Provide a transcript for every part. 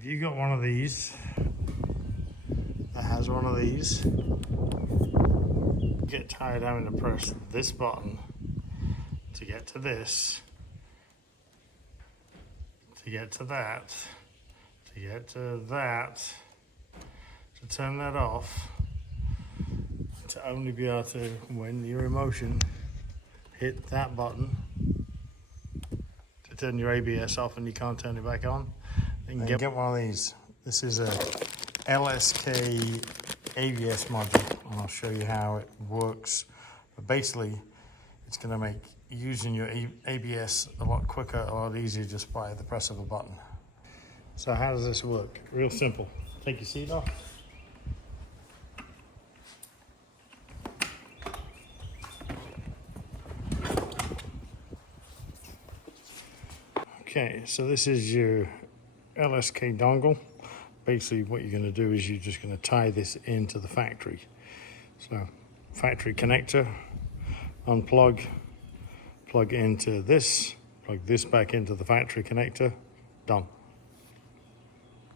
If you got one of these that has one of these, get tired having to press this button to get to this, to get to that, to get to that, to turn that off, to only be able to, when you're in motion, hit that button to turn your ABS off and you can't turn it back on. Then get one of these. This is a LSK ABS module, and I'll show you how it works. But basically, it's going to make using your ABS a lot quicker, a lot easier just by the press of a button. So how does this work? Real simple. Take your seat off. Okay, so this is your LSK dongle. Basically what you're going to do is you're just going to tie this into the factory. So factory connector, unplug, plug into this, plug this back into the factory connector, done.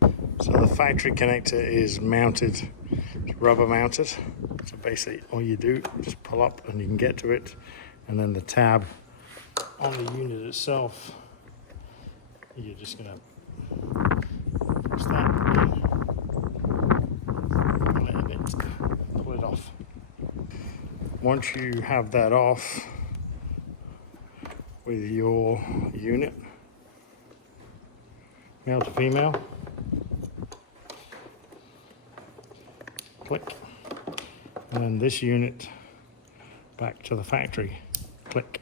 So the factory connector is mounted, it's rubber mounted. So basically all you do, just pull up and you can get to it. And then the tab on the unit itself, you're just going to push that in a little bit, pull it off. Once you have that off with your unit, male to female, click, and then this unit back to the factory, click.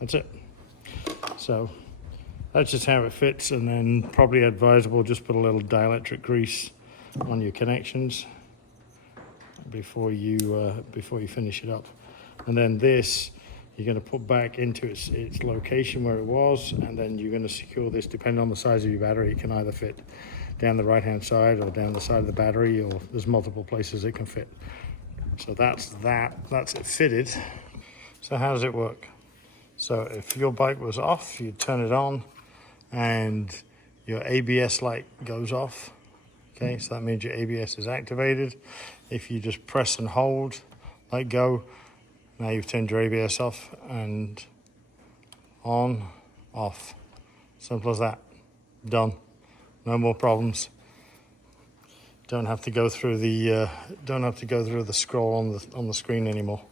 That's it. So that's just how it fits, and then probably advisable just put a little dielectric grease on your connections before you finish it up. And then this you're going to put back into its location where it was, and then you're going to secure this. Depending on the size of your battery, it can either fit down the right hand side or down the side of the battery, or there's multiple places it can fit. So that's it fitted. So how does it work? So if your bike was off, you'd turn it on and your ABS light goes off. Okay, so that means your ABS is activated. If you just press and hold, let go, now you've turned your ABS off, and on, off. Simple as that. Done. No more problems. Don't have to go through the scroll on the screen anymore.